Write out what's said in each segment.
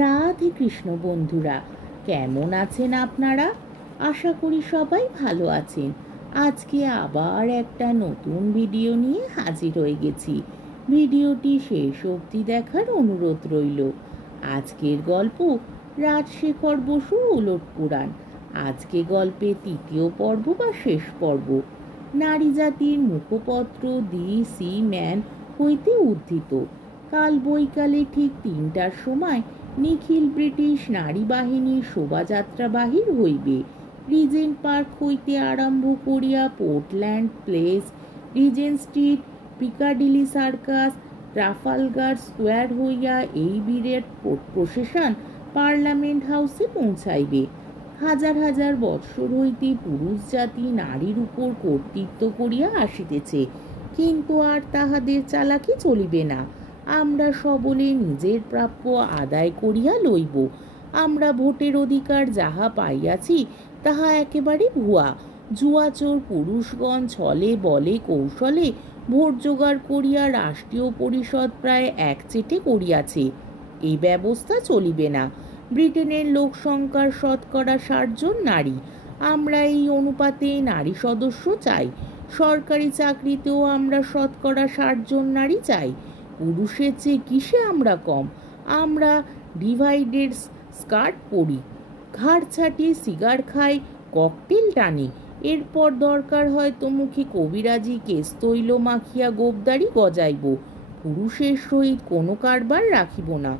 রাধে কৃষ্ণ বন্ধুরা, কেমন আছেন আপনারা? আশা করি সবাই ভালো আছেন। আজকে আবার একটা নতুন ভিডিও নিয়ে হাজির হয়ে গেছি। ভিডিওটি শেষ অবধি দেখার অনুরোধ রইল। আজকের গল্প রাজশেখর বসুর উলট পুরাণ। আজকে গল্পের তৃতীয় পর্ব বা শেষ পর্ব। নারী জাতির মুখপত্র দি সি ম্যান হইতে উদ্ধৃত। কাল বৈকালে ঠিক ৩টার সময় নিখিল ব্রিটিশ নারী বাহিনীর শোভাযাত্রা বাহির হইবে। রিজেন্ট পার্ক হইতে আরম্ভ করিয়া Portland place, Regent street, Piccadilly circus, Trafalgar square হইয়া এই বিরাট প্রসেশন পার্লামেন্ট হাউসে পৌঁছাইবে। হাজার হাজার বৎসর হইতে পুরুষ জাতি নারীর উপর কর্তৃত্ব করিয়া আসিতেছে, কিন্তু আর তাহাদের চালাকি চলিবে না। আমরা সকলে নিজের প্রাপ্য আদায় করিয়া লইব। আমরা ভোটের অধিকার যাহা পাইয়াছি তাহা একেবারে ভুয়া। জুয়াচোর পুরুষগণ ছলে বলে কৌশলে ভোট জোগাড় করিয়া রাষ্ট্রীয় পরিষদ প্রায় একচেটে করিয়াছে। এই ব্যবস্থা চলিবে না। ব্রিটেনের লোক সংখ্যার 60% নারী। আমরা এই অনুপাতে নারী সদস্য চাই। সরকারি চাকরিতেও আমরা 60% নারী চাই। পুরুষের চেয়ে কিসে আমরা কম? আমরা ডিভাইডেড স্কার্ট পরি, ঘাড় ছাটিয়ে সিগার খাই, ককটেল টানি, এরপর দরকার হয় তো মুখে কবিরাজি কেশ তৈল মাখিয়া গোবদারি গজাইব। পুরুষের সহিত কোনো কারবার রাখিব না,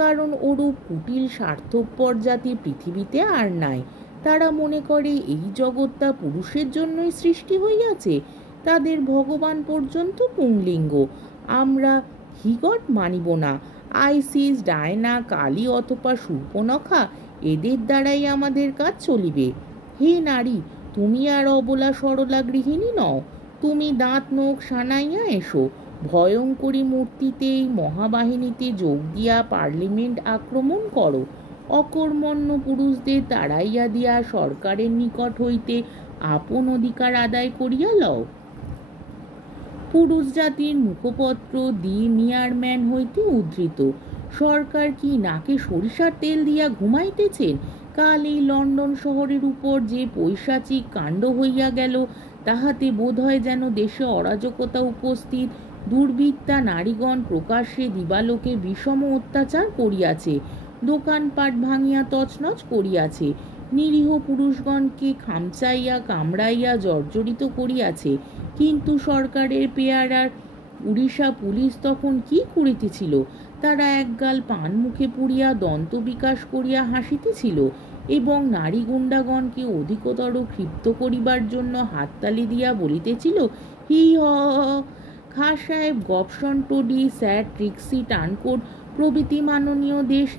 কারণ ওরূপ কুটিল স্বার্থপর জাতি পৃথিবীতে আর নাই। তারা মনে করে এই জগৎটা পুরুষের জন্যই সৃষ্টি হইয়াছে। তাদের ভগবান পর্যন্ত পুংলিঙ্গ। আমরা হিগট মানিব না। আইসিস, ডায়না, কালী অথবা শূর্পণখা, এদের দ্বারাই আমাদের কাজ চলিবে। হে নারী, তুমি আর অবলা সরলা গৃহিণী নও। তুমি দাঁত নখ সানাইয়া এসো। ভয়ঙ্করী মূর্তিতে এই মহাবাহিনীতে যোগ দিয়া পার্লামেন্ট আক্রমণ করো। অকর্মণ্য পুরুষদের তাড়াইয়া দিয়া সরকারের নিকট হইতে আপন অধিকার আদায় করিয়া লও। পুরুষ জাতির মুখপত্র দি মিয়ারম্যান হইতে উদ্ধৃত। সরকার কি নাকে সরিষার তেল দিয়া ঘুমাইতেছেন? কাল এই লন্ডন শহরের উপর যে পৈশাচিক কাণ্ড হইয়া গেল, তাহাতে বোধ হয় যেন দেশে অরাজকতা উপস্থিত। দুর্বৃত্তা নারীগণ প্রকাশ্যে দিবালোকে বিষম অত্যাচার করিয়াছে, দোকানপাট ভাঙিয়া তছনছ করিয়াছে, নিরীহ পুরুষগণকে খামচাইয়া কামড়াইয়া জর্জরিত করিয়াছে। কিন্তু সরকারের পেয়ারার উড়িষ্যা পুলিশ তখন কি করিতেছিল? তারা একগাল পান মুখে পুড়িয়া দন্ত বিকাশ করিয়া হাসিতেছিল এবং নারী গুন্ডাগণকে অধিকতর ক্ষিপ্ত করিবার জন্য হাততালি দিয়া বলিতেছিল, হি হ। খাঁ সাহেব, গবসন টোডি, স্যার ট্রিক্সি টানকোট প্রভৃতি মাননীয় দেশ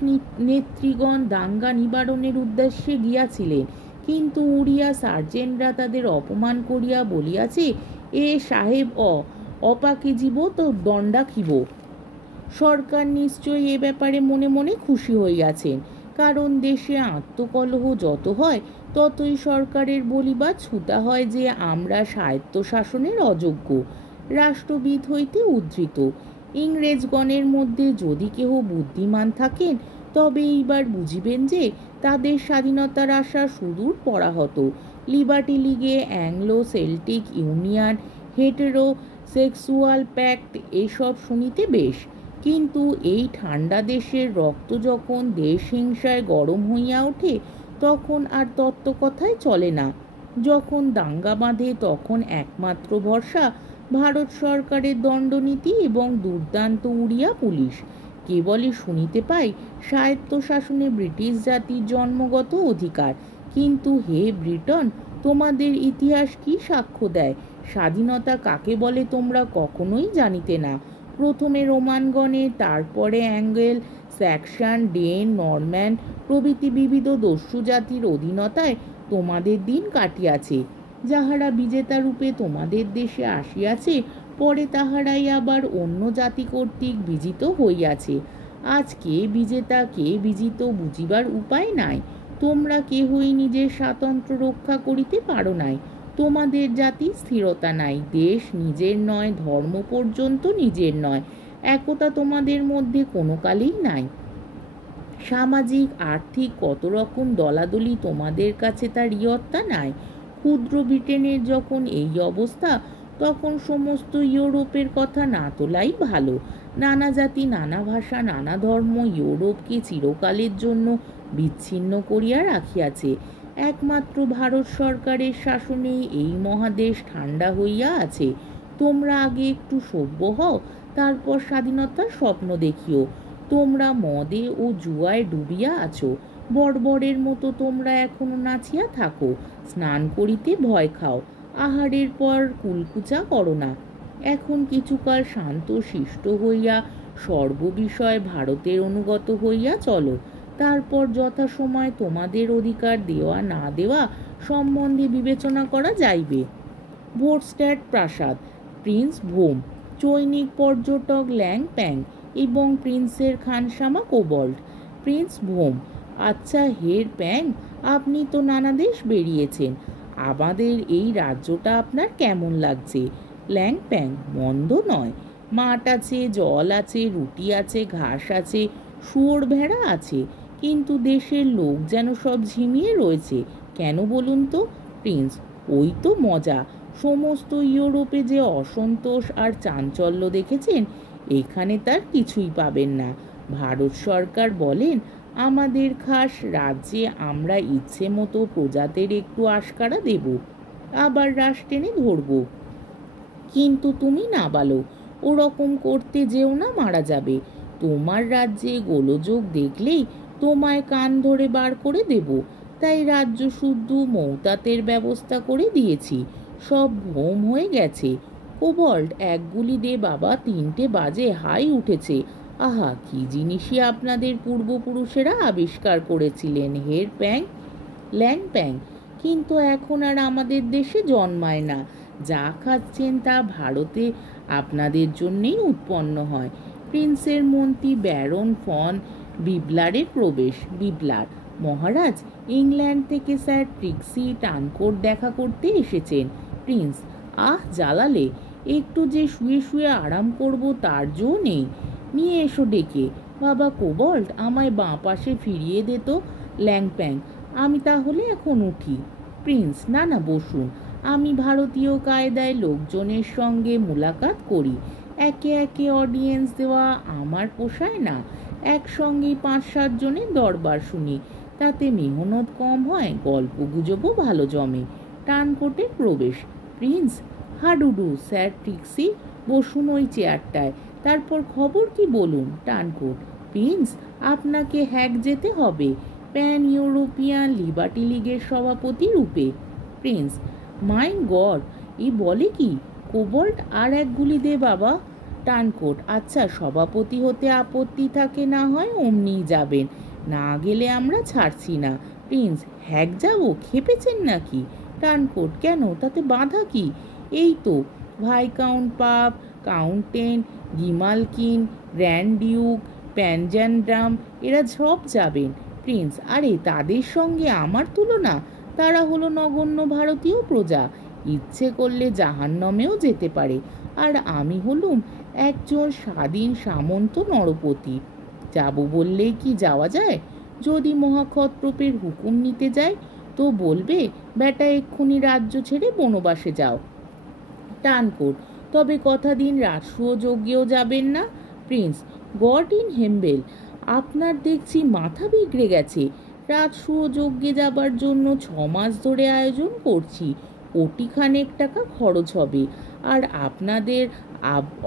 নেত্রীগণ দাঙ্গা নিবারণের উদ্দেশ্যে গিয়াছিলেন, কিন্তু উড়িয়া সার্জেন্টরা তাদের অপমান করিয়া বলিয়াছে, এ সাহেব অপাকে জীব তো দণ্ডাখিব। সরকার নিশ্চয়ই এ ব্যাপারে মনে মনে খুশি হইয়াছেন, কারণ দেশে আত্মকলহ যত হয় ততই সরকারের বলিবার ছুতা হয় যে আমরা স্বায়ত্তশাসনের অযোগ্য। রাষ্ট্রবিদ হইতে উদ্ধৃত। ইংরেজগণের মধ্যে যদি কেহ বুদ্ধিমান থাকেন, তবে এইবার বুঝিবেন যে তাদের স্বাধীনতার আশা সুদূর পরাহত। লিবার্টি লিগে, Anglo Celtic union, heterosexual pact, এসব শুনিতে বেশ, কিন্তু এই ঠান্ডা দেশের রক্ত যখন দেশ হিংসায় গরম হইয়া ওঠে, তখন আর তত্ত্বকথায় চলে না। যখন দাঙ্গা বাঁধে, তখন একমাত্র ভরসা ভারত সরকারের দণ্ডনীতি এবং দুর্দান্ত উড়িয়া পুলিশ। কেবলই শুনিতে পাই স্বায়ত্তশাসনে ব্রিটিশ জাতির জন্মগত অধিকার, কিন্তু হে ব্রিটন, তোমাদের ইতিহাস কি সাক্ষ্য দেয়? স্বাধীনতা কাকে বলে তোমরা কখনোই জানিতে না। প্রথমে রোমানগণের, তারপরে অ্যাঙ্গেল স্যাকশন, ডেন, নরম্যান প্রভৃতি বিবিধ দস্যু জাতির অধীনতায় তোমাদের দিন কাটিয়াছে। যাহারা বিজেতা রূপে তোমাদের দেশে আসিয়াছে, পরে তাহারাই আবার অন্য জাতি কর্তৃক বিজিত হইয়াছে। আজ কে বিজেতা কে বিজিত বুঝিবার উপায় নাই। তোমরা কেহই নিজের স্বাতন্ত্র্য রক্ষা করিতে পারো নাই। তোমাদের জাতির স্থিরতা নাই। দেশ নিজের নয়, ধর্ম পর্যন্ত নিজের নয়। একতা তোমাদের মধ্যে কোনো কালেই নাই। সামাজিক আর্থিক কত রকম দলাদলি তোমাদের কাছে তার ইয়ত্তা নাই। ক্ষুদ্র ব্রিটেনের যখন এই অবস্থা, তখন সমস্ত ইউরোপের কথা না তোলাই ভালো। নানা জাতি, নানা ভাষা, নানা ধর্ম ইউরোপকে চিরকালের জন্য বিচ্ছিন্ন করিয়া রাখিয়াছে। একমাত্র ভারত সরকারের শাসনেই এই মহাদেশ ঠান্ডা হইয়া আছে। তোমরা আগে একটু সভ্য হও, তারপর স্বাধীনতার স্বপ্ন দেখিও। তোমরা মদে ও জুয়ায় ডুবিয়া আছো। বর্বরের মতো তোমরা এখনো নাচিয়া থাকো। স্নান করিতে ভয় খাও, আহারের পর কুলকুচা করো না। এখন কিছুকাল শান্ত শিষ্ট হইয়া সর্ববিষয়ে ভারতের অনুগত হইয়া চলো। তারপর যথাসময় তোমাদের অধিকার দেওয়া না দেওয়া সম্বন্ধে বিবেচনা করা যাইবে। ভোরস্ট্যাট প্রাসাদ, প্রিন্স ভোম, চৈনিক পর্যটক ল্যাং প্যাং এবং প্রিন্সের খানসামা কোবল্ট। প্রিন্স ভোম: আচ্ছা হের প্যাং, আপনি তো নানা দেশ বেরিয়েছেন, আমাদের এই রাজ্যটা আপনার কেমন লাগছে? ল্যাং প্যাং: মন্দ নয়। মাঠ আছে, জল আছে, রুটি আছে, ঘাস আছে, শুয়োর ভেড়া আছে, কিন্তু দেশের লোক যেন সব ঝিমিয়ে রয়েছে। কেন বলুন তো? প্রিন্স: ওই তো মজা। সমস্ত ইউরোপে যে অসন্তোষ আর চাঞ্চল্য দেখেছেন, এখানে তার কিছুই পাবেন না। ভারত সরকার বলেন, আমাদের খাস রাজ্যে আমরা ইচ্ছে মতো প্রজাদের একটু আশকারা দেব, আবার রাশ টেনে ধরব। কিন্তু তুমি নাবালক, ওরকম করতে যেও না, মারা যাবে। তোমার রাজ্যে গোলযোগ দেখলেই তোমায় কান ধরে বার করে দেব। তাই রাজ্য শুদ্ধ মৌতাতের ব্যবস্থা করে দিয়েছি। সব ভোম হয়ে গেছে। কোবল্ট: এক গুলি দে বাবা, 3টে বাজে, হাই উঠেছে। আহা, কি জিনিসই আপনাদের পূর্বপুরুষেরা আবিষ্কার করেছিলেন হের প্যাং। ল্যাং প্যাং: কিন্তু এখন আর আমাদের দেশে জন্মায় না। যা খাচ্ছেন তা ভারতে আপনাদের জন্যেই উৎপন্ন হয়। প্রিন্সের মন্ত্রী ব্যারন ফন বিবলারের প্রবেশ। বিবলার: মহারাজ, ইংল্যান্ড থেকে স্যার ট্রিক্সি টানকোট দেখা করতে এসেছেন। প্রিন্স: আহ, জ্বালালে। একটু যে শুয়ে শুয়ে আরাম করব তার জো নেই। নিয়ে এসো ডেকে। বাবা কোবল্ট, আমায় বাঁ পাশে ফিরিয়ে দে তো। ল্যাং প্যাং: আমি তাহলে এখন উঠি? প্রিন্স: না না, বসুন। আমি ভারতীয় কায়দায় লোকজনের সঙ্গে মুলাকাত করি। একে একে অডিয়েন্স দেওয়া আমার পোষায় না। একসঙ্গেই 5-7 জনের দরবার শুনি, তাতে মেহনত কম হয়, গল্প গুজবও ভালো জমে। টানকোটের প্রবেশ। প্রিন্স: হাডুডু স্যার ট্রিক্সি, বসুন ওই চেয়ারটায়। তারপর খবর কি বলুন? টানকোট: প্রিন্স, আপনাকে হ্যাক যেতে হবে প্যান ইউরোপিয়ান লিবার্টি লীগের সভাপতি রূপে। প্রিন্স: মাই গড, এ বলে কি? কোবল্ট: আর এক গুলি দে বাবা। টানকোট: আচ্ছা, সভাপতি হতে আপত্তি থাকে না হয় অমনিই যাবেন, না গেলে আমরা ছাড়ছি না। প্রিন্স: হ্যাক যাবো? খেপেছেন নাকি? টানকোট: কেন, তাতে বাধা কি? এই তো ভাইকাউন্ট পাপ, কাউন্টেন, গিমালকিন, গ্র্যান্ড ডিউক, প্যানজানড্রাম, এরা সব যাবেন। প্রিন্স: আরে, তাদের সঙ্গে আমার তুলনা? তারা হলো নগণ্য ভারতীয় প্রজা, ইচ্ছে করলে জাহান্নামেও যেতে পারে। আর আমি হলুম একজন স্বাধীন সামন্ত নরপতি। যাব বললেই কি যাওয়া যায়? যদি মহাক্ষত্রপের হুকুম নিতে যাই, তো বলবে বেটা এক্ষুনি রাজ্য ছেড়ে বনবাসে যাও। টানকোট: তবে কথা দিন রাজসূয় যজ্ঞেও যাবেন না? প্রিন্স: গড ইন হেম্বেল, আপনার দেখছি মাথা বিগড়ে গেছে। রাজসূয় যজ্ঞে যাবার জন্য 6 মাস ধরে আয়োজন করছি, কোটিখানেক টাকা খরচ হবে। আর আপনাদের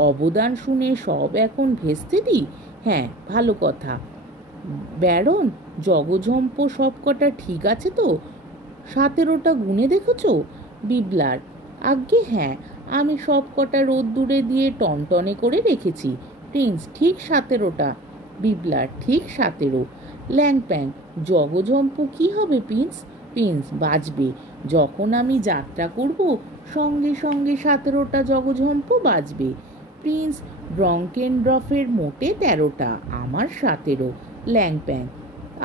অবদান শুনে সব এখন ভেস্তে দিই? হ্যাঁ, ভালো কথা। ব্যারন, জগঝম্প সব কটা ঠিক আছে তো? 17টা গুনে দেখেছো? বিবলার: আজ্ঞে হ্যাঁ, আমি সব কটা রোদ্দুরে দিয়ে টনটনে করে রেখেছি। প্রিন্স: ঠিক 17টা? বিবলার: ঠিক 17। ল্যাং প্যাং: জগঝম্প কি হবে প্রিন্স? প্রিন্স: বাজবে। যখন আমি যাত্রা করব, সঙ্গে সঙ্গে 17টা জগঝম্প বাজবে। প্রিন্স: ব্রঙ্কেনড্রফের মোটে 13টা, আমার 17। ল্যাং প্যাং: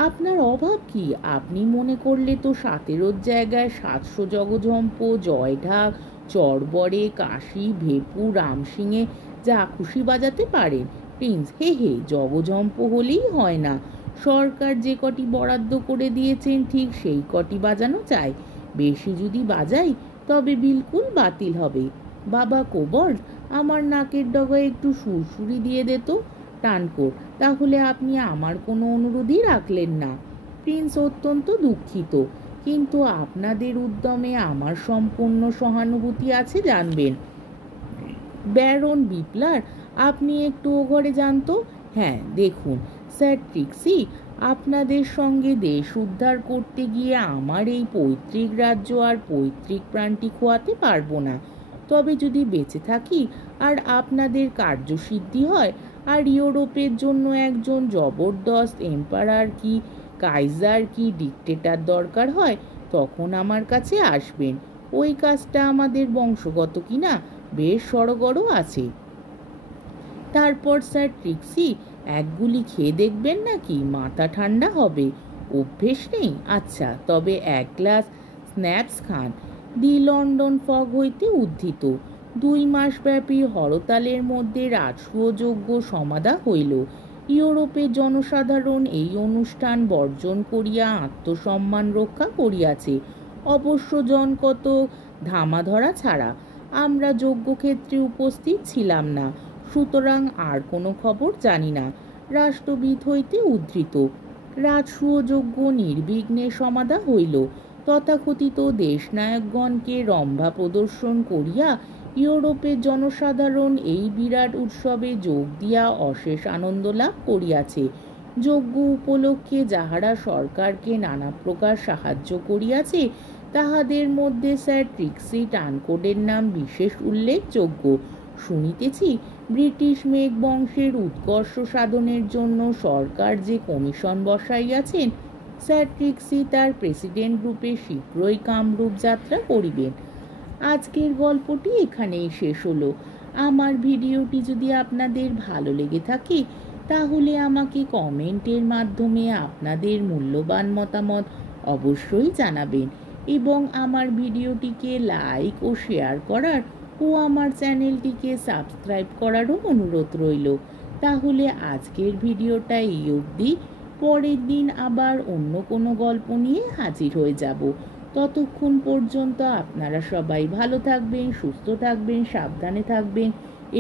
আপনার অভাব কি? আপনি মনে করলে তো 17র জায়গায় 700 জগঝম্প, জয়ঢাক, চরবরে, কাশি, ভেপু, রামসিংয়ে যা খুশি বাজাতে পারেন। প্রিন্স: হে হে, জগঝম্প হলেই হয় না, সরকার যে কটি বরাদ্দ করে দিয়েছেন ঠিক সেই কটি বাজানো চাই। বেশি যদি বাজাই তবে বিলকুল বাতিল হবে। বাবা কোবর, আমার নাকের ডগায় একটু সুরসুরি দিয়ে দে তো। টানকোট, তাহলে আপনি আমার কোনো অনুরোধই রাখলেন না। প্রিন্স, অত্যন্ত দুঃখিত, কিন্তু আপনাদের উদ্যমে আমার সম্পূর্ণ সহানুভূতি আছে জানবেন। ব্যারন বিপ্লার, আপনি একটু ও ঘরে যান তো। হ্যাঁ, দেখুন স্যার ট্রিক্সি, আপনাদের সঙ্গে দেশ উদ্ধার করতে গিয়ে আমার এই পৈতৃক রাজ্য আর পৈতৃক প্রাণটি খোয়াতে পারবো না। তবে যদি বেঁচে থাকি আর আপনাদের কার্যসিদ্ধি হয় আর ইউরোপের জন্য একজন জবরদস্ত এম্পারার কি কাইজার কি ডিক্টেটর দরকার হয়, তখন আমার কাছে আসবেন। ওই কাজটা আমাদের বংশগত কিনা বেশ সড়গড়ও আছে। তারপর স্যার ট্রিক্সি, এক গুলি খেয়ে দেখবেন নাকি? মাথা ঠান্ডা হবে। অভ্যেস নেই? আচ্ছা, তবে এক গ্লাস স্ন্যাপস খান। দি লন্ডন ফগ হইতে উদ্ধৃত। 2 মাস ব্যাপী হরতালের মধ্যে রাজসূয়যোগ্য সমাধা হইল। ইউরোপের জনসাধারণ এই অনুষ্ঠান বর্জন করিয়া আত্মসম্মান রক্ষা করিয়াছে, অবশ্য জনকত ধামাধরা ছাড়া। আমরা যজ্ঞক্ষেত্রে উপস্থিত ছিলাম না, সুতরাং আর কোনো খবর জানি না। রাষ্ট্রবিদ হইতে উদ্ধৃত। রাজসূয়যজ্ঞ নির্বিঘ্নে সমাধা হইল। তথাকথিত দেশনায়কগণকে রম্ভা প্রদর্শন করিয়া ইউরোপের জনসাধারণ এই বিরাট উৎসবে যোগ দিয়া অশেষ আনন্দ লাভ করিয়াছে। যজ্ঞ উপলক্ষে যাহারা সরকারকে নানা প্রকার সাহায্য করিয়াছে, তাহাদের মধ্যে স্যার ট্রিক্সি টানকোডের নাম বিশেষ উল্লেখযোগ্য। শুনিতেছি ব্রিটিশ মেঘ বংশের উৎকর্ষ সাধনের জন্য সরকার যে কমিশন বসাইয়াছেন, স্যার ট্রিক্সি তার প্রেসিডেন্ট রূপে শীঘ্রই কামরূপ যাত্রা করিবেন। আজকের গল্পটি এখানেই শেষ হলো। আমার ভিডিওটি যদি আপনাদের ভালো লেগে থাকে তাহলে আমাকে কমেন্টের মাধ্যমে আপনাদের মূল্যবান মতামত অবশ্যই জানাবেন এবং আমার ভিডিওটিকে লাইক ও শেয়ার করার ও আমার চ্যানেলটিকে সাবস্ক্রাইব করারও অনুরোধ রইল। তাহলে আজকের ভিডিওটা এই অবধি। পরের দিন আবার অন্য কোনো গল্প নিয়ে হাজির হয়ে যাব। ততক্ষণ পর্যন্ত আপনারা সবাই ভালো থাকবেন, সুস্থ থাকবেন, সাবধানে থাকবেন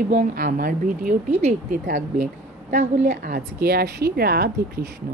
এবং আমার ভিডিওটি দেখতে থাকবেন। তাহলে আজকে আসি। রাধে কৃষ্ণ।